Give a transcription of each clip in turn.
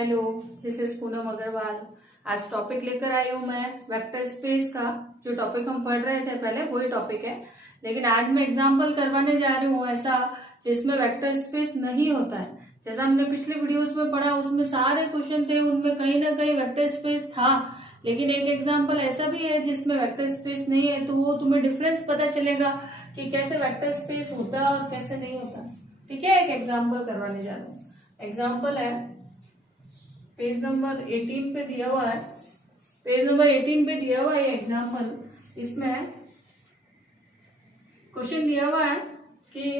Hello, this is Poonam Agarwal. आज topic लेकर आई हूँ मैं वेक्टर स्पेस का। जो टॉपिक हम पढ़ रहे थे पहले वही टॉपिक है, लेकिन आज मैं एग्जांपल करवाने जा रही हूँ ऐसा जिसमें वेक्टर स्पेस नहीं होता है। जैसा हमने पिछले वीडियोस में पढ़ा, उसमें सारे क्वेश्चन थे, उनमें कहीं ना कहीं वेक्टर स्पेस था, लेकिन एक एग्जाम्पल ऐसा भी है जिसमें वेक्टर स्पेस नहीं है, तो वो तुम्हें डिफरेंस पता चलेगा कि कैसे वेक्टर स्पेस होता है और कैसे नहीं होता। ठीक है, एक एग्जाम्पल करवाने जा रहा हूँ। एग्जाम्पल है पेज नंबर 18 पे दिया हुआ है। पेज नंबर 18 पे दिया हुआ है एग्जाम्पल। इसमें क्वेश्चन दिया हुआ है कि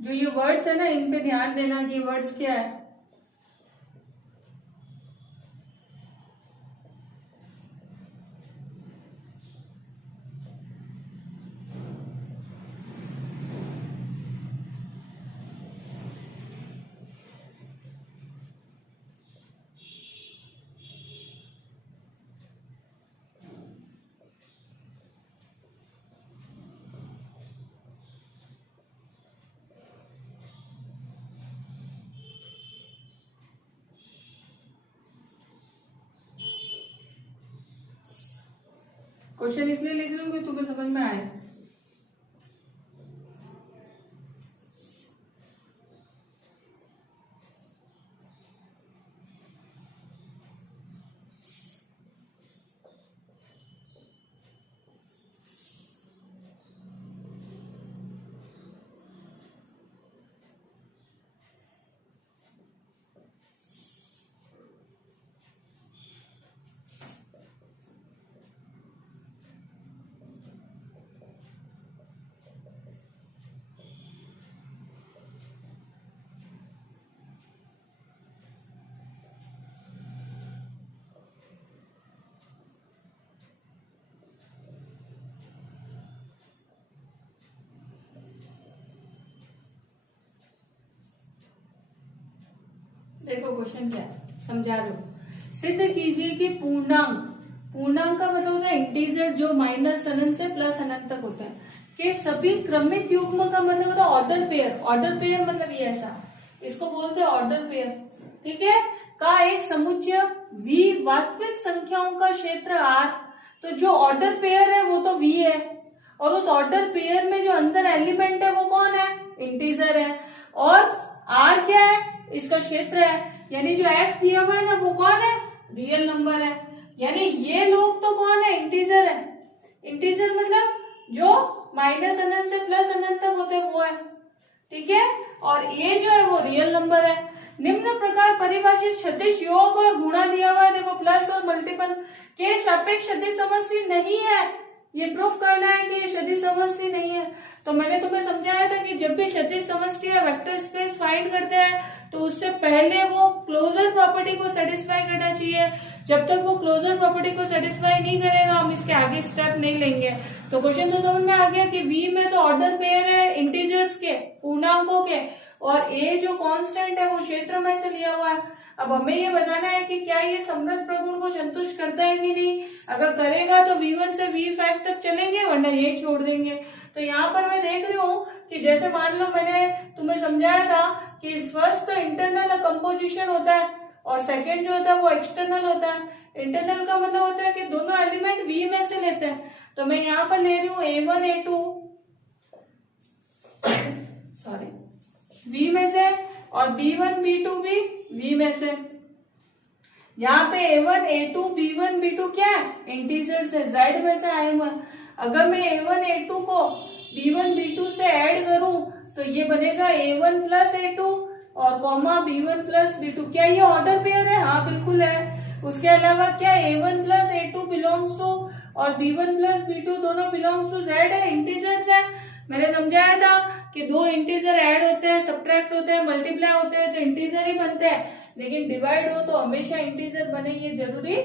जो ये वर्ड्स है ना, इन पे ध्यान देना कि वर्ड्स क्या है। क्वेश्चन इसलिए लिख रही हूँ कि तुम्हें समझ में आए। देखो क्वेश्चन क्या है, समझा दो। सिद्ध कीजिए कि पूर्णांक, पूर्णांक का मतलब होता है इंटीजर जो माइनस अनंत से प्लस अनंत तक होता है, के सभी क्रमिक युग्म का मतलब होता है ऑर्डर पेयर। ऑर्डर पेयर मतलब ये ऐसा, इसको बोलते हैं ऑर्डर पेयर। ठीक है, का एक समुच्चय V वास्तविक संख्याओं का क्षेत्र R। तो जो ऑर्डर पेयर है वो तो V है, और उस ऑर्डर पेयर में जो अंदर एलिमेंट है वो कौन है? इंटीजर है। और R क्या है? इसका क्षेत्र है। यानी जो F दिया हुआ है ना, वो कौन है? रियल नंबर है। यानी ये लोग तो कौन है? इंटीजर है। इंटीजर मतलब जो माइनस अनंत से प्लस अनंत तक होते हैं वो है। ठीक है, और ये जो है वो रियल नंबर है। निम्न प्रकार परिभाषित सदिश योग और गुणा दिया हुआ है। देखो, प्लस और मल्टीपल के सापेक्ष सदिश समष्टि नहीं है। ये प्रूफ करना है कि ये सदिश समष्टि नहीं है। तो मैंने तुम्हें समझाया था कि जब भी सदिश समष्टि या वेक्टर स्पेस फाइंड करते हैं तो उससे पहले वो क्लोजर प्रॉपर्टी को सेटिस्फाई करना चाहिए। जब तक वो क्लोजर प्रॉपर्टी को सेटिस्फाई नहीं करेगा, हम इसके आगे स्टेप नहीं लेंगे। तो क्वेश्चन तो समझ में आ गया कि V में तो ऑर्डर पेयर है इंटीजर्स के, पूर्णांकों के, और A जो कांस्टेंट है वो क्षेत्र में से लिया हुआ है। अब हमें ये बताना है कि क्या ये समृद्ध प्रगुण को संतुष्ट करता है कि नहीं। अगर करेगा तो V1 से V5 तक चलेंगे, वरना ये छोड़ देंगे। तो यहाँ पर मैं देख रही हूँ कि जैसे मान लो मैंने तुम्हें समझाया था कि फर्स्ट तो इंटरनल कंपोजिशन होता है और सेकंड जो होता है वो एक्सटर्नल होता है। इंटरनल का मतलब होता है कि दोनों एलिमेंट V में से लेते हैं। तो मैं यहाँ पर ले रही हूँ A1 A2 सॉरी V में से, और B1 B2 भी V में से। यहाँ पे A1 A2 B1 B2 क्या है? इंटीजर्स है, Z में से आए हुए। अगर मैं A1 A2 को B1 B2 से ऐड करूं तो ये बनेगा A1 प्लस A2 और कॉमा B1 प्लस B2। क्या ये ऑर्डर पेयर है? हाँ बिल्कुल है। उसके अलावा क्या A1 plus A2 belongs to और B1 प्लस B2 दोनों बिलोंग्स टू Z है, इंटीजर्स है। मैंने समझाया था कि दो इंटीजर ऐड होते हैं, सब्ट्रैक्ट होते हैं, मल्टीप्लाई होते हैं तो इंटीजर ही बनते हैं, लेकिन डिवाइड हो तो हमेशा इंटीजर बने ये जरूरी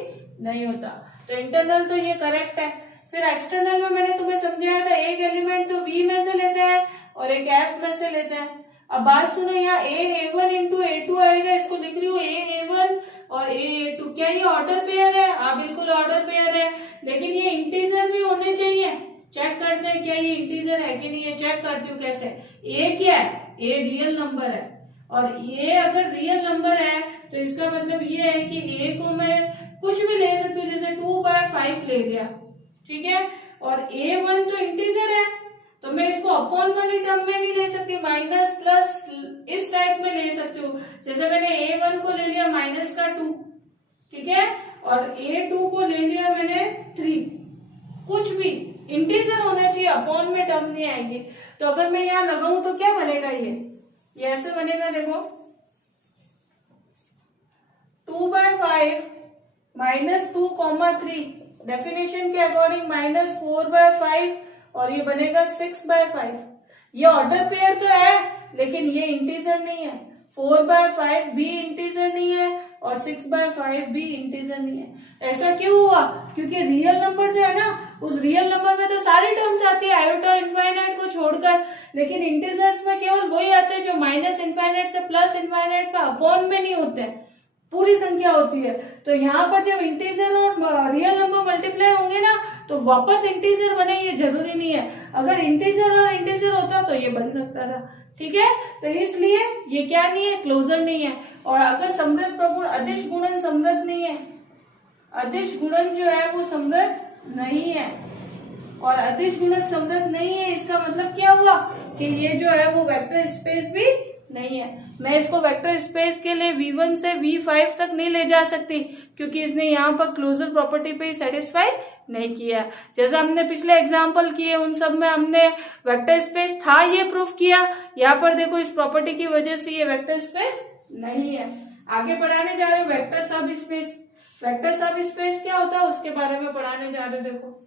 नहीं होता। तो इंटरनल तो ये करेक्ट है। फिर एक्सटर्नल में मैंने तुम्हें समझाया था एक एलिमेंट तो V में से लेते हैं और एक F में से लेते हैं। अब बात सुनो, यहाँ A1 इंटू A2 आएगा, इसको लिख रही हूँ A1 और A2। क्या ये ऑर्डर पेयर है? हाँ बिल्कुल ऑर्डर पेयर है, लेकिन ये इंटीजर भी होने चाहिए। चेक करते हैं क्या ये इंटीजर नहीं है, चेक करती हूँ कैसे। ए क्या है, ए रियल नंबर है, और ए अगर रियल नंबर है तो इसका मतलब ये है कि ए को मैं कुछ भी ले सकती हूँ, जैसे 2/5 ले लिया, ठीक है। और A1 तो इंटीजर है, तो मैं इसको अपॉन वाली टर्म में नहीं ले सकती, माइनस प्लस इस टाइप में ले सकती हूँ। जैसे मैंने A1 को ले लिया -2, ठीक है, और A2 को ले लिया मैंने 3, कुछ भी इंटीजर होना चाहिए, अपॉन में टर्म नहीं आएगी। तो अगर मैं यहाँ लगाऊं तो क्या बनेगा, ये ऐसे बनेगा, देखो 2/5 -2, डेफिनेशन के अकॉर्डिंग -4/5, और ये बनेगा 6/5। ये ऑर्डर पेयर तो है लेकिन ये इंटीजर नहीं है, 4/5 भी इंटीजर नहीं है और 6/5 भी इंटीजर नहीं है। ऐसा क्यों हुआ, क्योंकि रियल नंबर जो है ना, उस रियल नंबर में तो सारी टर्म्स आती है आयोटा इनफाइनाइट को छोड़कर, लेकिन इंटीजर्स में केवल वही आते हैं जो -इनफाइनाइट से +इनफाइनाइट पे अपॉन में नहीं होते, पूरी संख्या होती है। तो यहाँ पर जब इंटीजर और रियल नंबर मल्टीप्लाई होंगे ना तो वापस इंटीजर बने, ये जरूरी नहीं है। अगर इंटीजर और इंटीजर होता तो ये बन सकता था, ठीक है। तो इसलिए ये क्या नहीं है, क्लोजर नहीं है। और अगर समृद्ध प्रगुण अदिश गुणन समृद्ध नहीं है, अदिश गुणन जो है वो समृद्ध नहीं है, और अदिश गुणन समृद्ध नहीं है, इसका मतलब क्या हुआ कि ये जो है वो वेक्टर स्पेस भी नहीं है। मैं इसको वेक्टर स्पेस के लिए V1 से V5 तक नहीं ले जा सकती, क्योंकि इसने यहाँ पर क्लोजर प्रॉपर्टी पे सेटिस्फाई नहीं किया। जैसा हमने पिछले एग्जांपल किए उन सब में हमने वेक्टर स्पेस था ये प्रूफ किया, यहाँ पर देखो इस प्रॉपर्टी की वजह से ये वेक्टर स्पेस नहीं है। आगे पढ़ाने जा रहे हो वेक्टर सब स्पेस। वेक्टर सब स्पेस क्या होता है उसके बारे में पढ़ाने जा रहे हो, देखो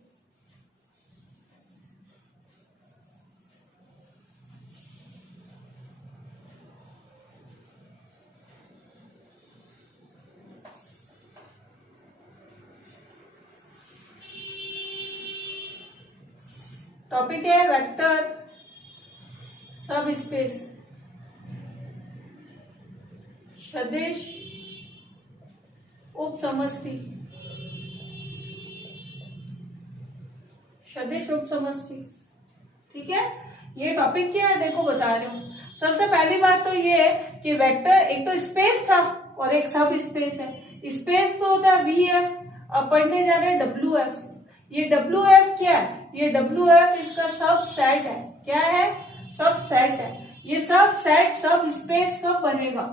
टॉपिक है वेक्टर सब स्पेस, सदिश उपसमष्टि, सदिश उपसमष्टि, ठीक है। ये टॉपिक क्या है देखो बता रही हूँ। सबसे पहली बात तो ये है कि वेक्टर एक तो स्पेस था और एक सब स्पेस है। स्पेस तो होता है VF, अब पढ़ने जा रहे हैं WF। ये WF क्या है, ये WF इसका सब सेट है। क्या है, सब सेट है। ये सब सेट सब स्पेस कब बनेगा,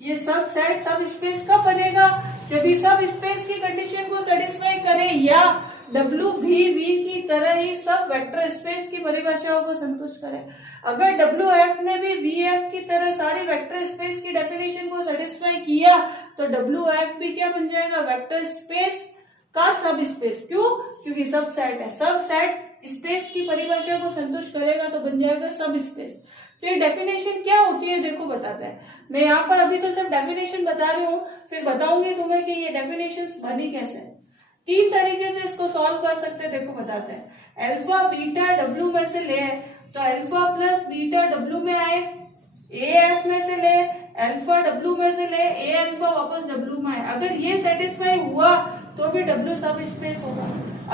ये सब सेट सब स्पेस कब बनेगा, जब ये सब स्पेस की कंडीशन को सेटिस्फाई करे या W भी V की तरह ही सब वेक्टर स्पेस की परिभाषाओं को संतुष्ट करे। अगर WF ने भी VF की तरह सारी वेक्टर स्पेस की डेफिनेशन को सेटिस्फाई किया तो WF भी क्या बन जाएगा, वेक्टर स्पेस का सब स्पेस। क्यों, क्योंकि सब सेट है, सब सेट स्पेस की परिभाषा को संतुष्ट करेगा तो बन जाएगा सब स्पेस। फिर डेफिनेशन क्या होती है देखो बताते हैं। मैं यहाँ पर अभी तो सिर्फ डेफिनेशन बता रही हूँ, फिर बताऊंगी तुम्हें कि ये डेफिनेशन बनी कैसे। 3 तरीके से इसको सॉल्व कर सकते हैं, देखो बताते हैं। अल्फा बीटा डब्ल्यू में से ले तो अल्फा प्लस बीटा डब्ल्यू में आए, AF में से ले अल्फा डब्ल्यू में से ले, ए अल्फा वापस डब्ल्यू में आए। अगर ये सेटिस्फाई हुआ तो भी W सब स्पेस होगा।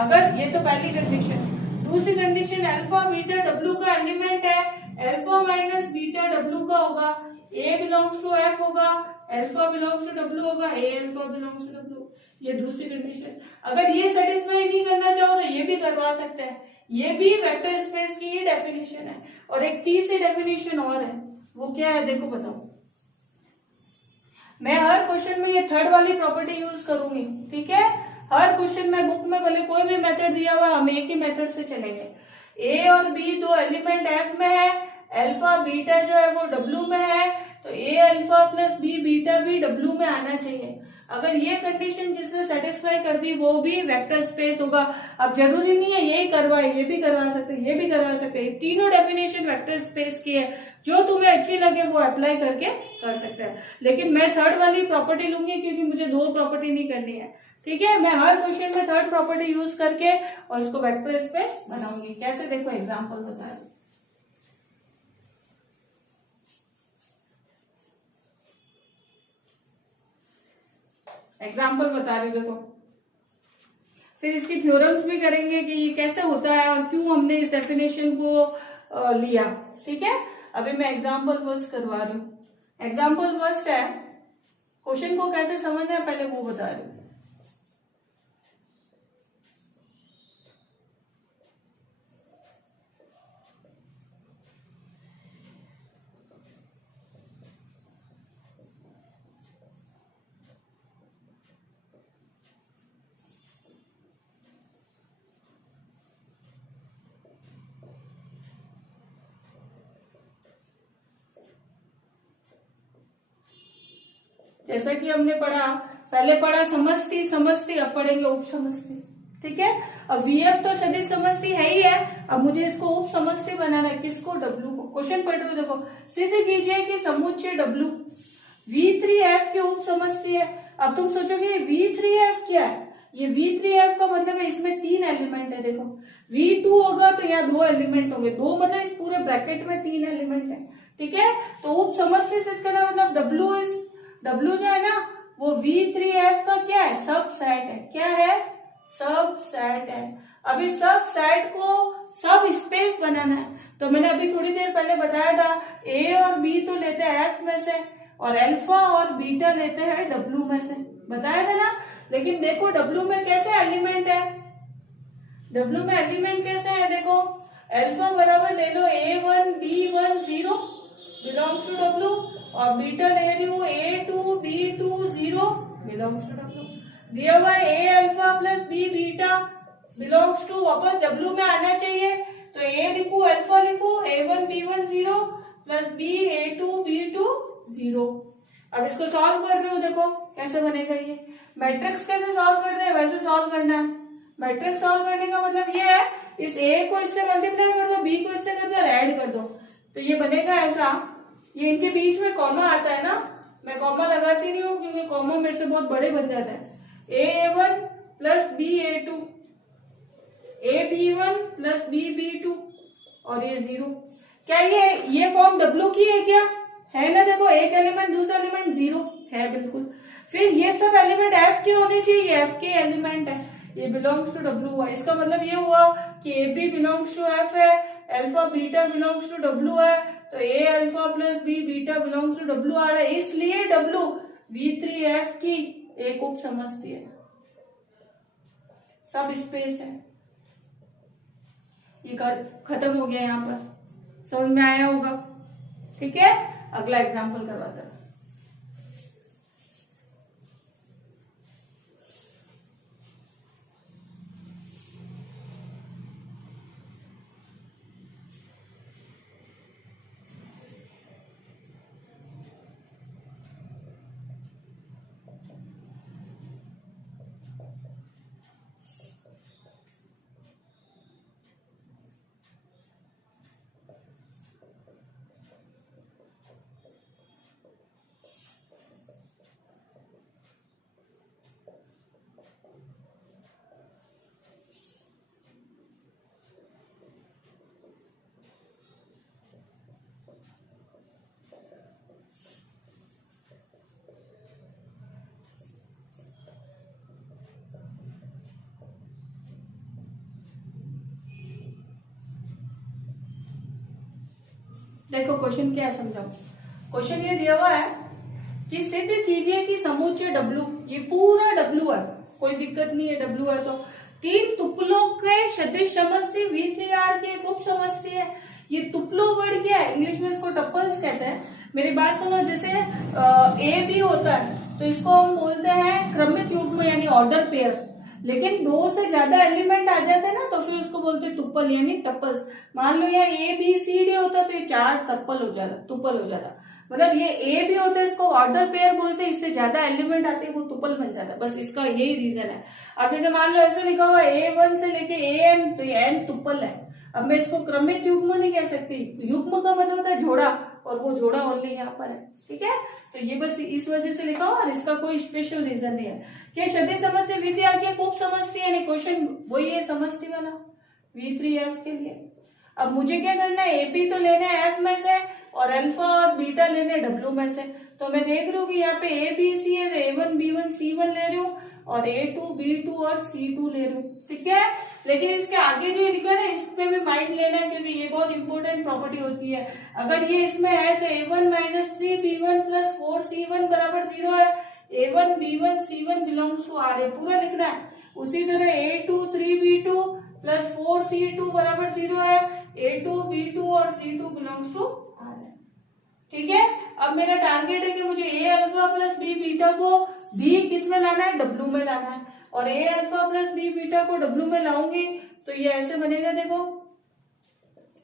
अगर ये तो पहली कंडीशन। दूसरी कंडीशन अल्फा बीटा डब्ल्यू का एलिमेंट है, अल्फा माइनस बीटा डब्ल्यू का होगा, A बिलोंग्स टू F होगा, अल्फा बिलोंग्स टू डब्ल्यू होगा, A alpha belongs to W. ये दूसरी कंडीशन। अगर ये सेटिस्फाई नहीं करना चाहो तो ये भी करवा सकते हैं, ये भी वेक्टर स्पेस की ही डेफिनेशन है। और एक तीसरी डेफिनेशन और है, वो क्या है देखो बताओ। मैं हर क्वेश्चन में ये थर्ड वाली प्रॉपर्टी यूज करूंगी, ठीक है। हर क्वेश्चन में बुक में भले कोई भी मेथड दिया हुआ हम एक ही मेथड से चलेंगे। A और B दो एलिमेंट F में है, अल्फा बीटा जो है वो W में है, तो A alpha plus B beta भी W में आना चाहिए। अगर ये कंडीशन जिसने सेटिस्फाई कर दी वो भी वेक्टर स्पेस होगा। अब जरूरी नहीं है यही करवाए, ये भी करवा सकते, ये भी करवा सकते, तीनों डेफिनेशन वेक्टर स्पेस की है। जो तुम्हें अच्छी लगे वो अप्लाई करके कर सकते हैं, लेकिन मैं थर्ड वाली प्रॉपर्टी लूंगी क्योंकि मुझे 2 प्रॉपर्टी नहीं करनी है, ठीक है। मैं हर क्वेश्चन में थर्ड प्रॉपर्टी यूज करके और इसको वेक्टर स्पेस बनाऊंगी। कैसे देखो एग्जाम्पल बता रही हूं। एग्जाम्पल बता रही हूँ देखो। फिर इसकी थ्योरम्स भी करेंगे कि ये कैसे होता है और क्यों हमने इस डेफिनेशन को लिया। ठीक है, अभी मैं एग्जाम्पल फर्स्ट करवा रही हूँ। एग्जाम्पल फर्स्ट है, क्वेश्चन को कैसे समझना है पहले वो बता रही हूँ। जैसा कि हमने पढ़ा, पहले पढ़ा समष्टि समष्टि, अब पढ़ेंगे उप समष्टि। ठीक है, अब वीएफ तो सदिश समष्टि है ही है, अब मुझे इसको उप समष्टि बनाना है। किसको? डब्ल्यू को। क्वेश्चन पढ़ रहे हो, देखो, सिद्ध कीजिए कि समुच्चय डब्ल्यू V3F की उप समष्टि है। अब तुम सोचोगे V3F क्या है? ये V3F का मतलब है इसमें 3 एलिमेंट है। देखो V2 होगा तो यहाँ 2 एलिमेंट होंगे, 2 मतलब इस पूरे ब्रैकेट में 3 एलिमेंट है। ठीक है, तो उप समष्टि सिद्ध करना मतलब डब्ल्यू जो है ना वो V3F का क्या है? सब सेट है। क्या है? सब सेट है। अब इस सब सेट को सब स्पेस बनाना है, तो मैंने अभी थोड़ी देर पहले बताया था ए और बी तो लेते हैं एफ में से और अल्फा और बीटा लेते हैं डब्ल्यू में से, बताया था ना। लेकिन देखो डब्ल्यू में कैसे एलिमेंट है, डब्ल्यू में एलिमेंट कैसे है, देखो अल्फा बराबर ले लो A1 B1 0 belongs to W और बीटा ले रही हूँ A2 B2 0 belongs to W. दिया हुआ A alpha plus B beta belongs to, वापस डब्ल्यू में आना चाहिए तो ए लिखू अल्फा लिखू A1 B1 0 plus B A2 B2 0। अब इसको सॉल्व कर रही हूँ, देखो कैसे बनेगा ये। मैट्रिक्स कैसे सॉल्व करते हैं वैसे सॉल्व करना है। मैट्रिक्स सॉल्व करने का मतलब ये है इस ए को इससे मल्टीप्लाई कर दो, बी को इससे कर दो और ऐड कर दो, तो ये बनेगा ऐसा। ये इनके बीच में कॉमा आता है ना, मैं कॉमा लगाती नहीं हूँ क्योंकि कॉमा मेरे से बहुत बड़े बन जाता है। A1 plus BA2 AB1 plus BB2 और ये 0। क्या ये फॉर्म डब्ल्यू की है क्या? है ना, देखो एक एलिमेंट दूसरा एलिमेंट 0 है बिल्कुल। फिर ये सब एलिमेंट एफ के होने चाहिए, एफ के एलिमेंट है, ये बिलोंग्स टू डब्ल्यू हुआ। इसका मतलब ये हुआ कि A B belongs to F है, alpha beta belongs to W है, तो A alpha plus B beta belongs to W आ रहा है, इसलिए डब्ल्यू V3F की एक उप समष्टि है, सब स्पेस है। ये खत्म हो गया, यहाँ पर समझ में आया होगा। ठीक है, अगला एग्जाम्पल करवाता है। देखो क्वेश्चन क्या है समझाओ। क्वेश्चन ये दिया हुआ है कि सिद्ध कीजिए कि समुच्चय डब्ल्यू, ये पूरा डब्ल्यू है, कोई दिक्कत नहीं है डब्ल्यू है तो, तीन तुपलों के सदिश समष्टि V3R की एक उप समष्टि है। ये तुपलो वर्ड क्या है? इंग्लिश में इसको टप्पल्स कहते हैं। मेरी बात सुनो, जैसे ए बी होता है तो इसको हम बोलते हैं क्रमित युग्म यानी ऑर्डर पेयर, लेकिन 2 से ज्यादा एलिमेंट आ जाते हैं ना तो फिर उसको बोलते हैं तुप्पल यानी टप्पल्स। मान लो यहाँ ए बी सी डी होता तो ये 4 टप्पल हो जाता, तुप्पल हो जाता। मतलब ये ए बी होता है इसको ऑर्डर पेयर बोलते हैं, इससे ज्यादा एलिमेंट आते हैं वो तुप्पल बन जाता है, बस इसका यही रीजन है। अब जैसे मान लो ऐसे लिखा हुआ A1 से लेके AN तो ये N तुप्पल है। अब मैं इसको क्रमित युग्म नहीं कह सकती, युग्म का मतलब होता है जोड़ा, और वो जोड़ा ओनली यहाँ पर है। ठीक है, तो ये बस इस वजह से लिखा हुआ और इसका कोई स्पेशल रीजन नहीं है। क्या सदिश समष्टि V3R की एक उप समष्टि है? नहीं, क्वेश्चन वही है समष्टि वाला V3F के लिए। अब मुझे क्या करना है, एपी तो लेना है एफ में से और अल्फा और बीटा लेने डब्ल्यू में से। तो मैं देख रही हूँ कि यहाँ पे ए बी सी है, A1 B1 C1 ले रही हूँ और A2, B2 और C2 ले लूं, ठीक है। लेकिन इसके आगे जो लिखा है ना, इस पे भी माइंड लेना है, क्योंकि ये बहुत इंपॉर्टेंट प्रॉपर्टी होती है। अगर ये इसमें है तो A1 minus 3B1 plus 4C1 बराबर 0 है। A1 B1 C1 belongs to R है, पूरा लिखना है। उसी तरह A2 3B2 प्लस 4C2 बराबर 0 है। A2 B2 और C2 बिलोंग्स टू R है, ठीक है। अब मेरा टारगेट है कि मुझे A alpha plus B beta को भी किस में लाना है, W में लाना है। और A alpha plus B beta को W में लाऊंगी तो ये ऐसे बनेगा, देखो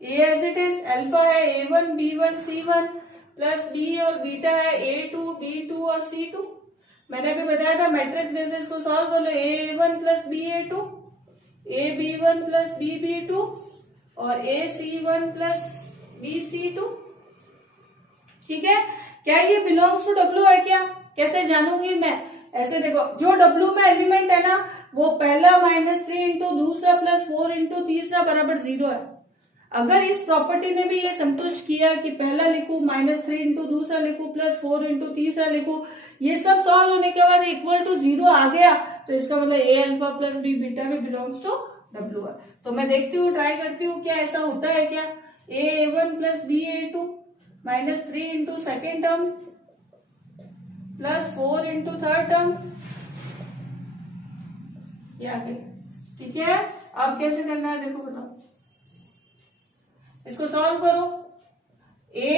A as it is, alpha है A1 B1 C1 plus B और बीटा है A2 B2 और C2। मैंने भी बताया था मैट्रिक्स जैसे इसको सॉल्व कर लो, A1 plus BA2, AB1 plus BB2 और AC1 प्लस BC2, ठीक है। क्या ये बिलोंग्स टू W है क्या, कैसे जानूंगी मैं? ऐसे देखो, जो W में एलिमेंट है ना, वो पहला -3 इंटू दूसरा प्लस 4 इंटू तीसरा बराबर 0 है। अगर इस प्रॉपर्टी ने भी ये संतुष्ट किया कि पहला लिखूं -3 इंटू दूसरा लिखूं प्लस 4 इंटू तीसरा लिखूं, ये सब सॉल्व होने के बाद इक्वल टू 0 आ गया, तो इसका मतलब A alpha plus B beta भी बिलोंग्स टू W है। तो मैं देखती हूँ, ट्राई करती हूँ क्या ऐसा होता है क्या। A1 plus BA2 -3 into second term plus 4 into third term, ये आ गई, ठीक है। अब कैसे करना है देखो, बताओ, इसको सॉल्व करो। A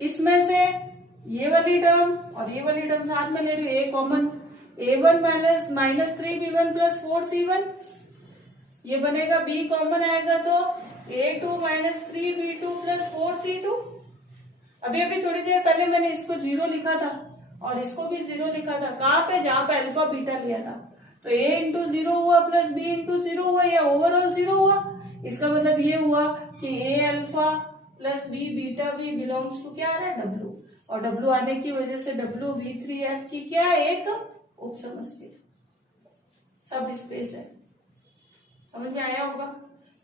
इसमें से ये वाली टर्म और ये वाली टर्म साथ में ले रही हूँ, A common, A1 minus 3B1 plus 4C1, ये बनेगा, B कॉमन आएगा तो A2 minus 3B2 plus 4C2। अभी अभी थोड़ी देर पहले मैंने इसको 0 लिखा था और इसको भी 0 लिखा था, कहाँ पे, जहां पे अल्फा बीटा लिया था। तो A इंटू 0 हुआ प्लस B इंटू 0 हुआ, या ओवरऑल 0 हुआ। इसका मतलब ये हुआ कि A alpha plus B beta भी बिलोंग्स टू क्या आ रहा है, W। और W आने की वजह से W V3F की क्या, एक उप समस्या, सब स्पेस है। समझ में आया होगा।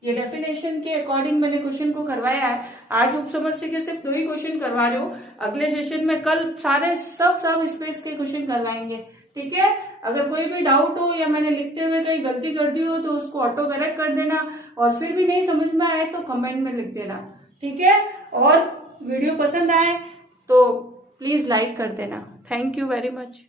ये डेफिनेशन के अकॉर्डिंग मैंने क्वेश्चन को करवाया है। आज उप समस्या के सिर्फ 2 ही क्वेश्चन करवा रहे हो, अगले सेशन में कल सारे सब स्पेस के क्वेश्चन करवाएंगे, ठीक है। अगर कोई भी डाउट हो या मैंने लिखते हुए कहीं गलती कर दी हो तो उसको ऑटो करेक्ट कर देना, और फिर भी नहीं समझ में आए तो कमेंट में लिख देना, ठीक है। और वीडियो पसंद आए तो प्लीज लाइक कर देना। Thank you very much.